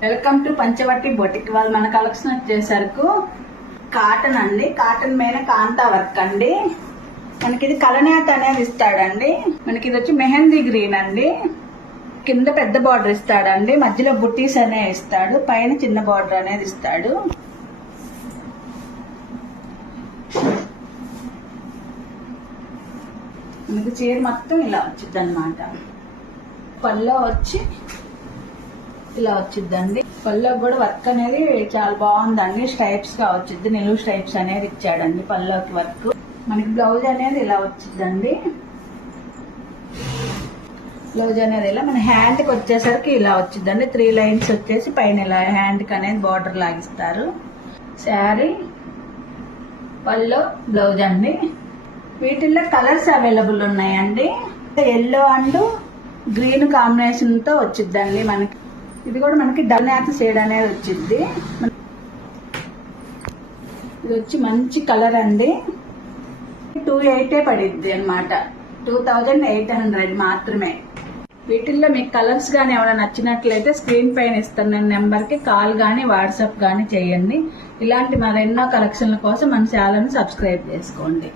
Welcome to Panchavati boutique. వాళ్ళు మన collection వచ్చేసరికి కాటన్ అండి. కాటన్ మీద కాంతా వర్క్ అండి. మనకి ఇది కలనేత అనేది ఇస్తాడండి. మనకి ఇది వచ్చి మెహందీ గ్రీన్ అండి. కింద పెద్ద బార్డర్ ఇస్తాడండి, మధ్యలో బుట్టీస్ అనేవి ఇస్తాడు, పైన చిన్న బార్డర్ అనేది ఇస్తాడు. మనకి చీర మొత్తం ఇలా వచ్చింది అనమాట. పల్లో వచ్చి ఇలా వచ్చిందండి. పల్లో కూడా వర్క్ అనేది చాలా బాగుందండి. స్ట్రైప్స్ గా వచ్చింది, నిలువు స్ట్రైప్స్ అనేది ఇచ్చాడండి పల్లోకి వర్క్. మనకి బ్లౌజ్ అనేది ఇలా వచ్చిందండి. బ్లౌజ్ అనేది ఇలా మన హ్యాండ్ కి వచ్చేసరికి ఇలా వచ్చిందండి. 3 లైన్స్ వచ్చేసి పైన ఇలా హ్యాండ్ కి అనేది బార్డర్ లాగిస్తారు. శారీ, పల్లో, బ్లౌజ్ అండి. వీటిల్లో కలర్స్ అవైలబుల్ ఉన్నాయండి. ఎల్లో అండ్ గ్రీన్ కాంబినేషన్ తో వచ్చిందండి. మనకి ఇది కూడా మనకి డల్నేత షేడ్ అనేది వచ్చింది. ఇది వచ్చి మంచి కలర్ అండి. 280 పడిద్ది అనమాట. 2800 మాత్రమే. వీటిల్లో మీకు కలర్స్ గానీ ఏమైనా నచ్చినట్లయితే స్క్రీన్ పైన ఇస్తున్న నెంబర్ కి కాల్ గానీ వాట్సాప్ గానీ చేయండి. ఇలాంటి మరెన్నో కలెక్షన్ల కోసం మన ఛానల్ ని సబ్స్క్రైబ్ చేసుకోండి.